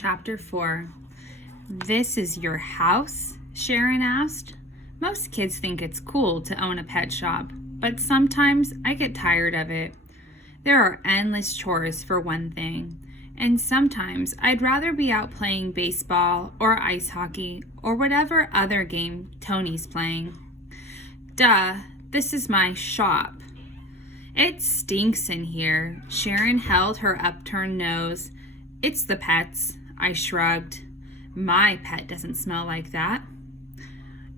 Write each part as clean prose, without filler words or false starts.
Chapter 4. This is your house? Sharon asked. Most kids think it's cool to own a pet shop, but sometimes I get tired of it. There are endless chores for one thing, and sometimes I'd rather be out playing baseball or ice hockey or whatever other game Tony's playing. Duh, this is my shop. It stinks in here. Sharon held her upturned nose. It's the pets, I shrugged. My pet doesn't smell like that.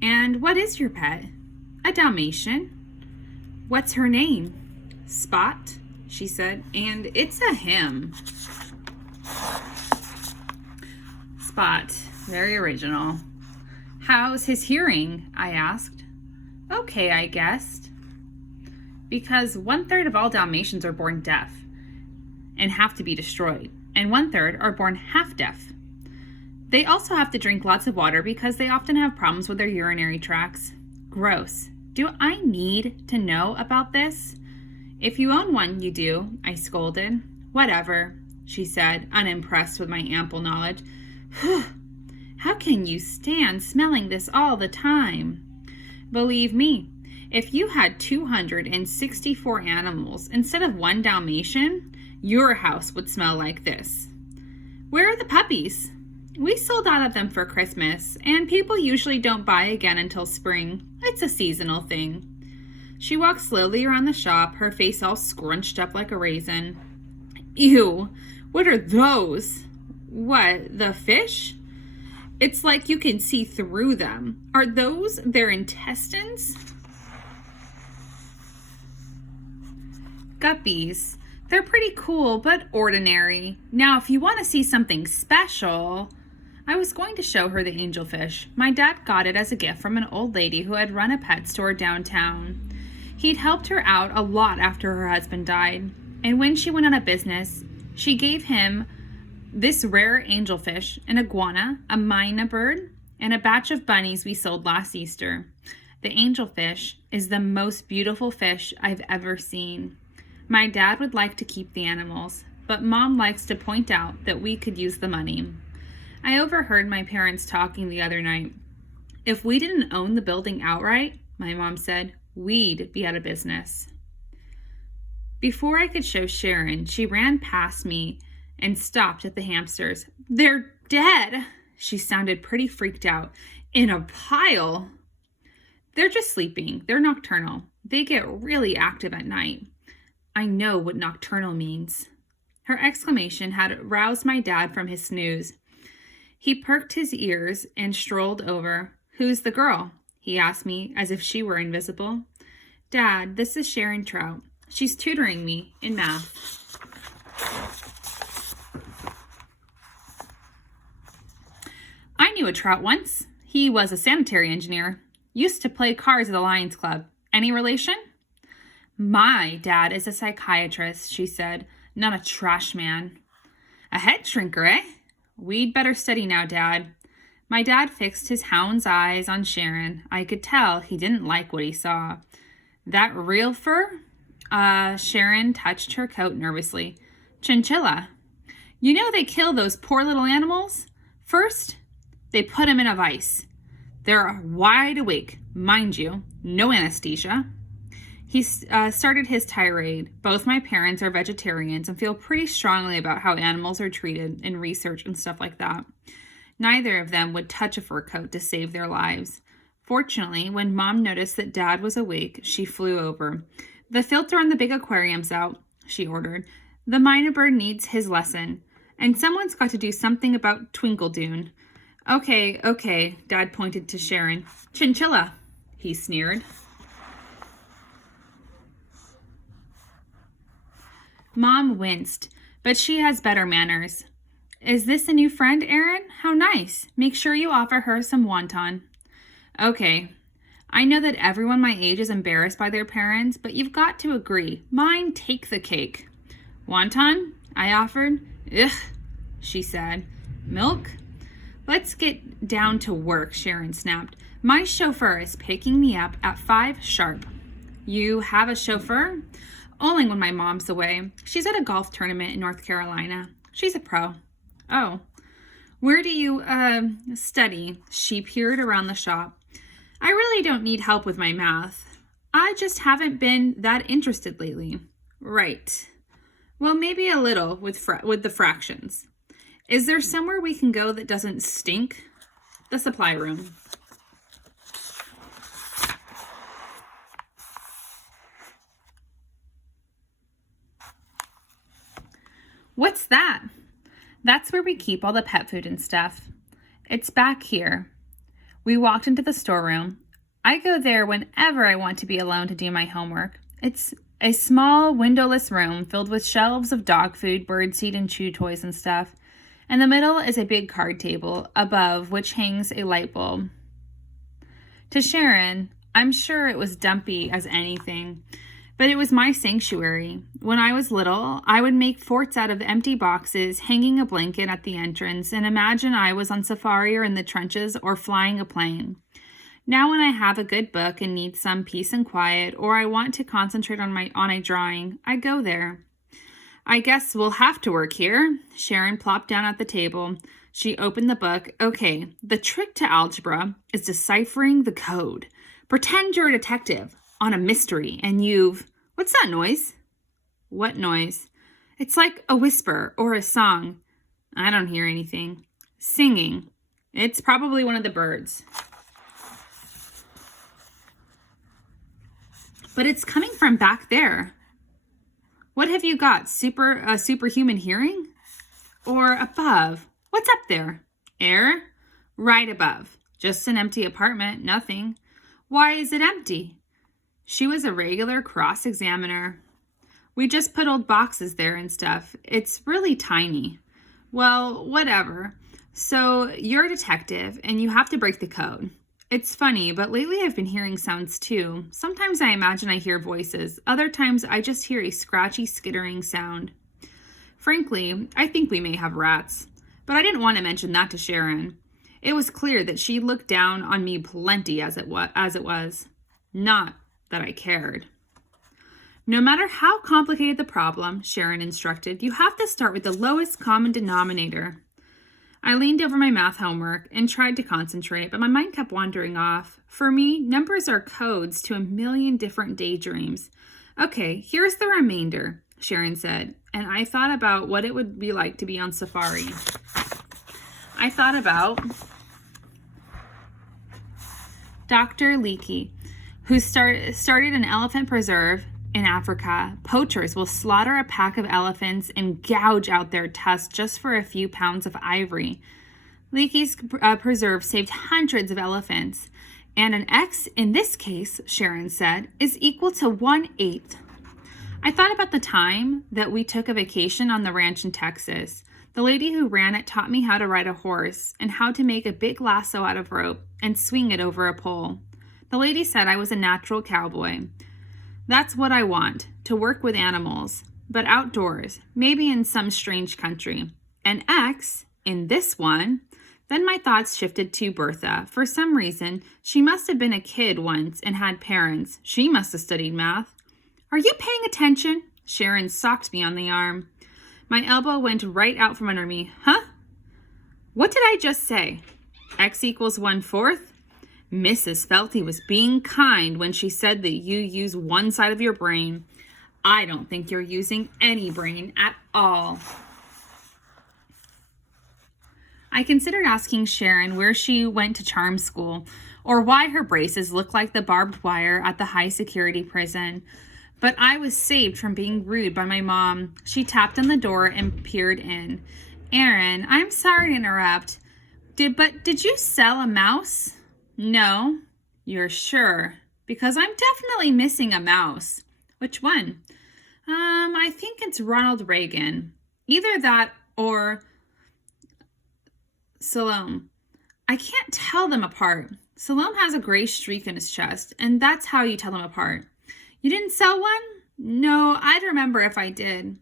And what is your pet? A Dalmatian. What's her name? Spot, she said, and it's a him. Spot, very original. How's his hearing? I asked. Okay, I guessed. Because 1/3 of all Dalmatians are born deaf and have to be destroyed, and 1/3 are born half deaf. They also have to drink lots of water because they often have problems with their urinary tracts. Gross. Do I need to know about this? If you own one, you do, I scolded. Whatever, she said, unimpressed with my ample knowledge. How can you stand smelling this all the time? Believe me, if you had 264 animals instead of one Dalmatian, your house would smell like this. Where are the puppies? We sold out of them for Christmas, and people usually don't buy again until spring. It's a seasonal thing. She walked slowly around the shop, her face all scrunched up like a raisin. Ew, what are those? What, the fish? It's like you can see through them. Are those their intestines? Guppies. They're pretty cool, but ordinary. Now, if you want to see something special... I was going to show her the angelfish. My dad got it as a gift from an old lady who had run a pet store downtown. He'd helped her out a lot after her husband died, and when she went out of business, she gave him this rare angelfish, an iguana, a myna bird, and a batch of bunnies we sold last Easter. The angelfish is the most beautiful fish I've ever seen. My dad would like to keep the animals, but Mom likes to point out that we could use the money. I overheard my parents talking the other night. If we didn't own the building outright, my mom said, we'd be out of business. Before I could show Sharon, she ran past me and stopped at the hamsters. They're dead! She sounded pretty freaked out. In a pile! They're just sleeping. They're nocturnal. They get really active at night. I know what nocturnal means. Her exclamation had roused my dad from his snooze. He perked his ears and strolled over. Who's the girl? He asked me as if she were invisible. Dad, this is Sharon Trout. She's tutoring me in math. I knew a Trout once. He was a sanitary engineer. Used to play cards at the Lions Club. Any relation? My dad is a psychiatrist, she said, not a trash man. A head shrinker, eh? We'd better study now, Dad. My dad fixed his hound's eyes on Sharon. I could tell he didn't like what he saw. That real fur? Sharon touched her coat nervously. Chinchilla. You know they kill those poor little animals? First, they put them in a vise. They're wide awake, mind you, no anesthesia. He started his tirade. Both my parents are vegetarians and feel pretty strongly about how animals are treated in research and stuff like that. Neither of them would touch a fur coat to save their lives. Fortunately, when Mom noticed that Dad was awake, she flew over. The filter on the big aquarium's out, she ordered. The myna bird needs his lesson, and someone's got to do something about Twinkledoon. Okay, Dad pointed to Sharon. Chinchilla, he sneered. Mom winced, but she has better manners. Is this a new friend, Erin? How nice. Make sure you offer her some wonton. Okay. I know that everyone my age is embarrassed by their parents, but you've got to agree. Mine take the cake. Wonton? I offered. Ugh, she said. Milk? Let's get down to work, Sharon snapped. My chauffeur is picking me up at 5 sharp. You have a chauffeur? Only when my mom's away. She's at a golf tournament in North Carolina. She's a pro. Oh. Where do you, study? She peered around the shop. I really don't need help with my math. I just haven't been that interested lately. Right. Well, maybe a little with the fractions. Is there somewhere we can go that doesn't stink? The supply room. What's that? That's where we keep all the pet food and stuff. It's back here. We walked into the storeroom. I go there whenever I want to be alone to do my homework. It's a small, windowless room filled with shelves of dog food, birdseed, and chew toys and stuff. In the middle is a big card table, above which hangs a light bulb. To Sharon, I'm sure it was dumpy as anything, but it was my sanctuary. When I was little, I would make forts out of empty boxes, hanging a blanket at the entrance, and imagine I was on safari or in the trenches or flying a plane. Now when I have a good book and need some peace and quiet, or I want to concentrate on a drawing, I go there. I guess we'll have to work here. Sharon plopped down at the table. She opened the book. Okay, the trick to algebra is deciphering the code. Pretend you're a detective on a mystery and What's that noise? What noise? It's like a whisper or a song. I don't hear anything. Singing. It's probably one of the birds. But it's coming from back there. What have you got? Superhuman hearing? Or above? What's up there? Air? Right above. Just an empty apartment, nothing. Why is it empty? She was a regular cross-examiner. We just put old boxes there and stuff. It's really tiny. Well, whatever. So you're a detective and you have to break the code. It's funny, but lately I've been hearing sounds too. Sometimes I imagine I hear voices. Other times I just hear a scratchy, skittering sound. Frankly, I think we may have rats. But I didn't want to mention that to Sharon. It was clear that she looked down on me plenty as it was. Not that I cared. No matter how complicated the problem, Sharon instructed, you have to start with the lowest common denominator. I leaned over my math homework and tried to concentrate, but my mind kept wandering off. For me, numbers are codes to a million different daydreams. Okay, here's the remainder, Sharon said, and I thought about what it would be like to be on safari. I thought about Dr. Leakey, who started an elephant preserve in Africa. Poachers will slaughter a pack of elephants and gouge out their tusks just for a few pounds of ivory. Leakey's preserve saved hundreds of elephants, and an X in this case, Sharon said, is equal to 1/8. I thought about the time that we took a vacation on the ranch in Texas. The lady who ran it taught me how to ride a horse and how to make a big lasso out of rope and swing it over a pole. The lady said I was a natural cowboy. That's what I want, to work with animals, but outdoors, maybe in some strange country. An X in this one. Then my thoughts shifted to Bertha. For some reason, she must have been a kid once and had parents. She must have studied math. Are you paying attention? Sharon socked me on the arm. My elbow went right out from under me. Huh? What did I just say? X equals 1/4? Mrs. Felty was being kind when she said that you use one side of your brain. I don't think you're using any brain at all. I considered asking Sharon where she went to charm school or why her braces look like the barbed wire at the high security prison. But I was saved from being rude by my mom. She tapped on the door and peered in. Aaron, I'm sorry to interrupt. Did you sell a mouse? No. You're sure? Because I'm definitely missing a mouse. Which one? I think it's Ronald Reagan. Either that or Salome. I can't tell them apart. Salome has a gray streak in his chest, and that's how you tell them apart. You didn't sell one? No, I'd remember if I did.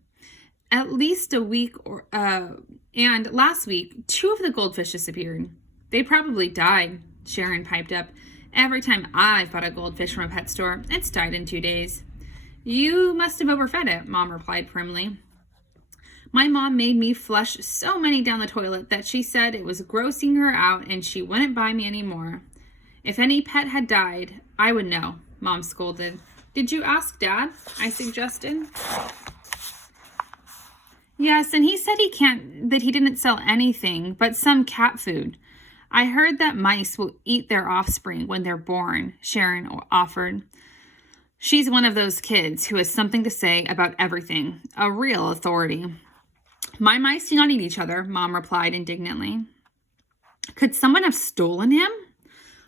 At least a week and last week, 2 of the goldfish disappeared. They probably died, Sharon piped up. Every time I've bought a goldfish from a pet store, it's died in 2 days. You must have overfed it, Mom replied primly. My mom made me flush so many down the toilet that she said it was grossing her out and she wouldn't buy me any more. If any pet had died, I would know, Mom scolded. Did you ask Dad? I suggested. Yes, and he said that he didn't sell anything but some cat food. I heard that mice will eat their offspring when they're born, Sharon offered. She's one of those kids who has something to say about everything, a real authority. My mice do not eat each other, Mom replied indignantly. Could someone have stolen him?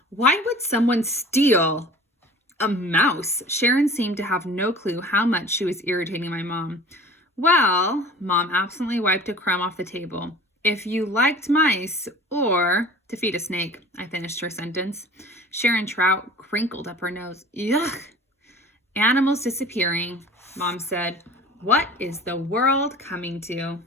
Why would someone steal a mouse? Sharon seemed to have no clue how much she was irritating my mom. Well, Mom absently wiped a crumb off the table. If you liked mice, or to feed a snake, I finished her sentence. Sharon Trout crinkled up her nose. Yuck! Animals disappearing, Mom said. What is the world coming to?